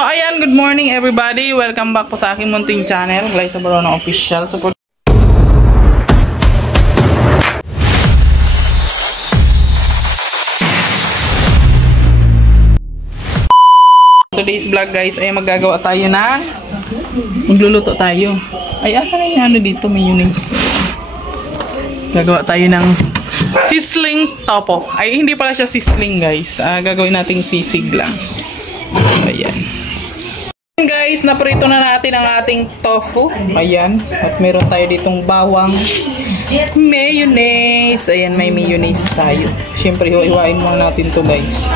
So ayan, good morning everybody. Welcome back po sa aking munting channel, Glyza Barona Official. Support today's vlog guys ay magluluto tayo. Ay asa na yung ano dito, mayonnaise. Gagawa tayo ng sisling topo. Ay hindi pala siya sisling guys. Gagawin nating sisig lang. Ayan. Guys, naprito na natin ang ating tofu. Ayan. At meron tayo ditong bawang mayonnaise. Ayan, may mayonnaise tayo. Siyempre, hiwain muna natin to guys.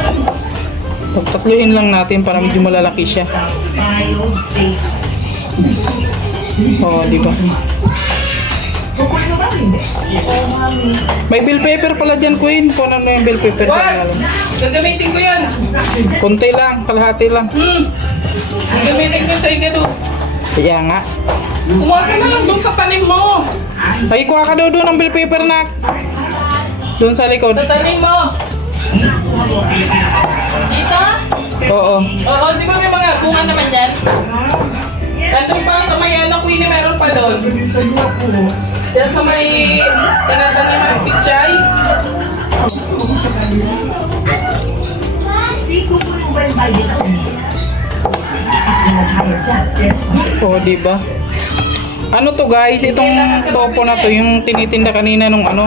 Tatluin lang natin para medyo malalaki siya. Oh, di ba? May bell pepper pala dyan, Queen. Kunan mo yung bell pepper. What? Gagamitin ko yan. Konti lang, kalahati lang. Gagamitin ko sa igado. Kaya nga. Kumuha ka na lang doon sa tanim mo. Ay, kuha ka daw doon ng bell pepper na. Doon sa likod. Sa tanim mo. Dito? Oo. Oo, di ba may mga bunga naman yan? Nandun pa sa may ano, Queenie, meron pa doon. Diyan sa may tinataniman ng pichay. Oh, diba? Ano to guys? Itong topo na to, yung tinitinda kanina nung ano?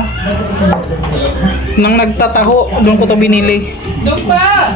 Nang nagtataho, doon ko to binili. Doon pa!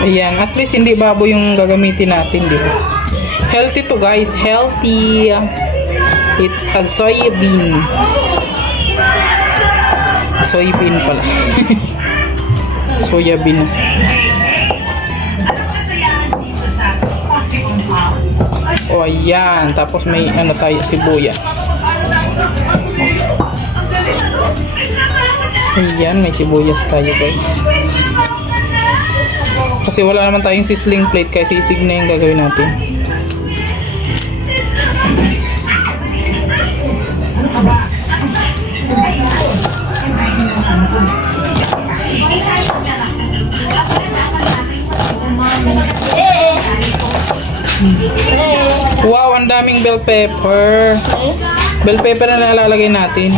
Ayan, at least hindi baboy yung gagamitin natin, di ba? Healthy to guys, healthy. It's a soybean. Soybean pala. Soybean. Oh, ayan. Tapos may ano tayo, sibuya. Ayan, may sibuyas tayo guys. Kasi wala naman tayong sisling plate kaya sisig na yung gagawin natin. Wow, ang daming bell pepper. Bell pepper na lalagay natin.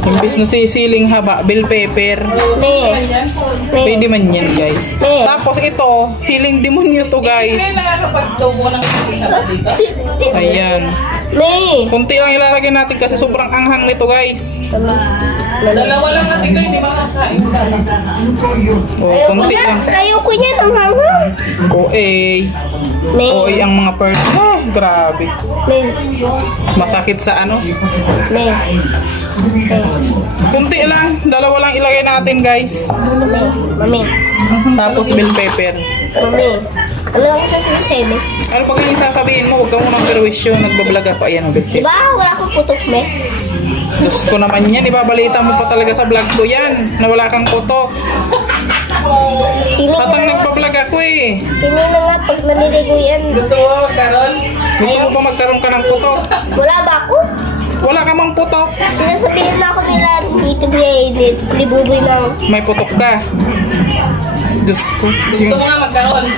Imbis na sisiling haba, bell pepper. Pwede man yan guys. Tapos ito, siling demonyo to guys. Hindi nakakapagtubo ng siling haba dito. Ayan. Kunti lang ilalagay natin kasi sobrang anghang nito guys. Dalawa lang natin ko, hindi makakain. Oh, kunti lang. Ayoko yan, ang hanghang. OA ang mga person. Oh, grabe. Masakit sa ano? Kunti lang, dalawa lang ilagay natin guys. Mami. Tapos bell pepper. Mami. Ano ang sasabihin? Ano pag yung sasabihin mo, huwag ka munang perwisyo, nagbablog ako. Ayan ang bell pepper. Diba? Wala akong putok, me. Diyos ko naman yan, ibabalita mo pa talaga sa vlog ko yan, na wala kang putok. Patang nagbablog ako eh. Hindi na nga pag naliligo yan. Gusto mo magkaroon? Gusto mo ba magkaroon ka ng putok? Wala ba ako? Wala ka mang putok. Sinasabihin na ako nila dito ni Buboy na. May putok ka. Diyos ko. Gusto mo nga magkaroon.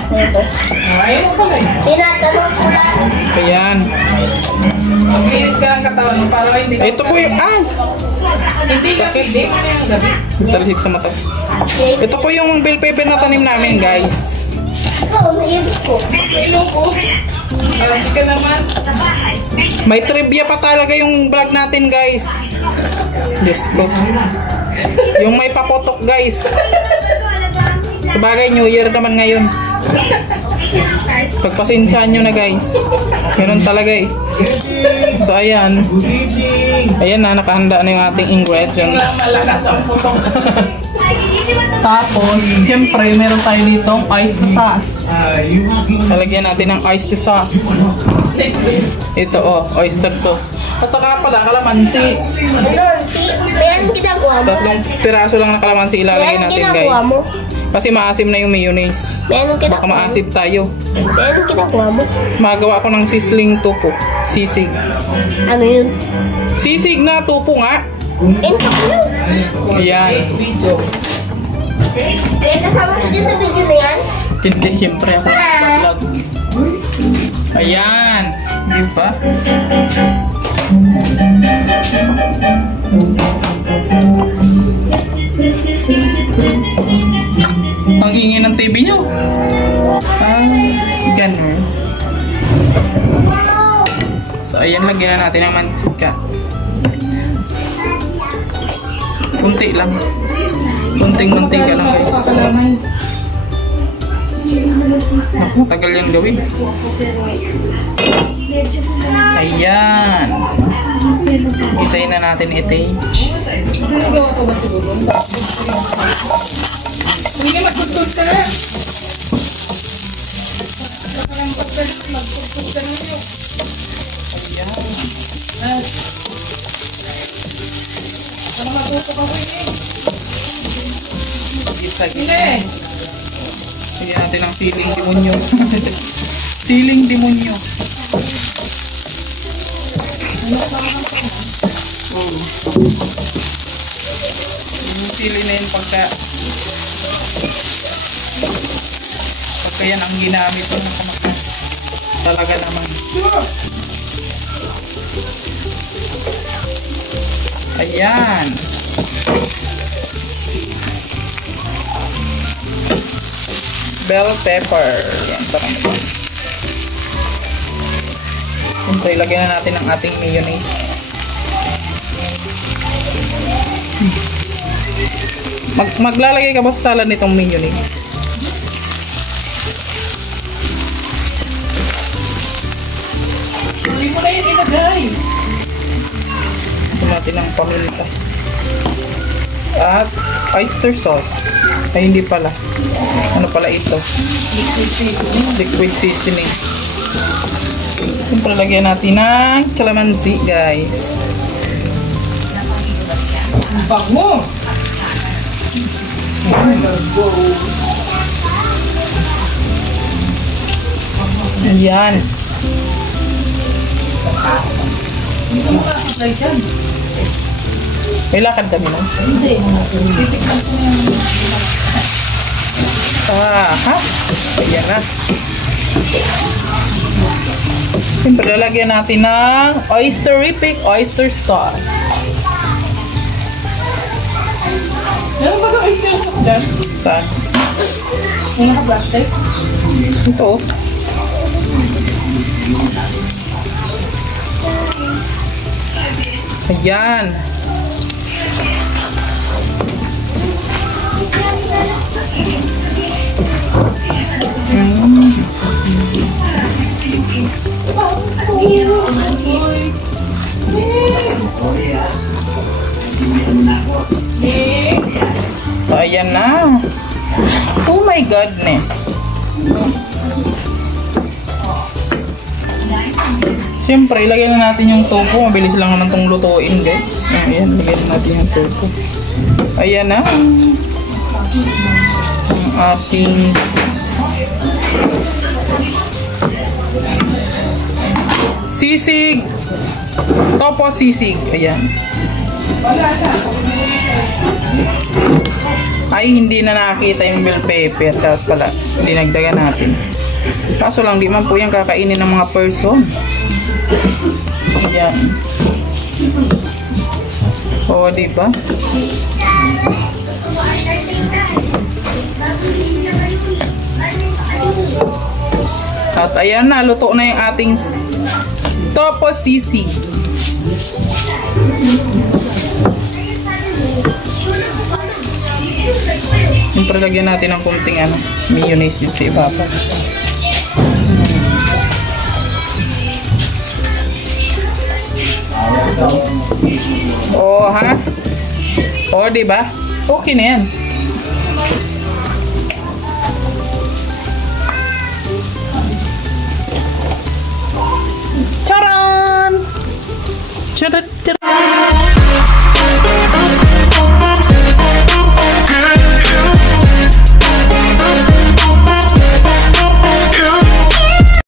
Ayaw mo pala eh. Tinatanong ko lang. Ayan. Maglinis ka ng katawan mo para hindi ka... Ito po yung... Hindi ka pwede. Ano yung gabi? Talasik sa mata. Ito po yung bell pepper na tanim namin, guys. Oo, naiibig ko. May lukos. Grabe ka naman. May trivia pa talaga yung vlog natin, guys. Diyos ko. Yung may papotok, guys. Sabagay, New Year naman ngayon. Pagpasensyahan nyo na, guys. Ganun talaga eh. So, ayan. Ayan na, nakahanda na yung ating ingredients. Malakas ang putok. Tapos, siyempre, meron tayo ditong oyster sauce. Talagyan natin ng oyster sauce. Ito, oyster sauce. At saka pala, kalamansi. Ano, may anong ginagawa mo? 3 piraso lang na kalamansi ilalagay May anong natin, ginagawa guys. mo? Kasi maasim na yung mayonnaise. May anong Baka ginagawa mo? maasid tayo. May anong ginagawa mo? Magawa ko ng sizzling tupo. Sisig. Ano yun? Sisig na tupo nga. Info ko yun. Ayan. Today's video. May kasama ko din sa video na yan. Hindi, siyempre ako nag-vlog. Ayan. Di ba? Ang ingay ng TV nyo. Ganun. So, ayan, lagyan na natin ang mantika. Kunti lang. Kunting mantika lang, guys. Naku, tagal yan gawin. Ayan. Isayin na natin itage. Nagawa ko ba siguro? Hindi magtugtog ka na. Magtugtog ka na yun. Ayan. Ano matutok ako eh? Isa, Hindi. Lagyan natin ang siling demonyo. Siling demonyo. Yung sili na yun pagka yan ang ginamit mo talaga naman. Ayan. Bell pepper. Yan, parang ito. Siyempre, ilagyan na natin ang ating mayonnaise. Maglalagay ka ba sa salad nitong mayonnaise? Hindi mo na yun ilagay. Ito natin ang paminta. At oyster sauce. Ay, hindi pala. Ano pala ito? Liquid seasoning. Liquid seasoning. Siyempre, lagyan natin ng calamansi, guys. Ang bango. Ayan. Hindi ka makakasay dyan. May lakad kami na. Hindi. Titikman ko na yung... Ha? Ayan na. Siyempre, lalagyan natin ng oysterific oyster sauce. Meron ba yung oyster sauce dyan? Saan? Yung naka-plastic? Ito. Ayan. So, ayan na. Oh my goodness. Siyempre, ilagay na natin yung tofu. Mabilis lang naman itong lutuin, guys. Ayan, ilagay na natin yung tofu. Ayan na. Ang ating sisig. Topo sisig. Ayan. Ay, hindi na nakakita yung bell pepper. Dapat pala, dinagdagan natin. Kaso lang, di man po yung kakainin ng mga person. Yan. O, diba? At ayan na, luto na yung ating topo sisig. Siyempre lagyan natin ng kunting mayonnaise dito sa ibabaw. Oh, ha? Oh, diba? Okay na yan. Charan! Charan! Charan!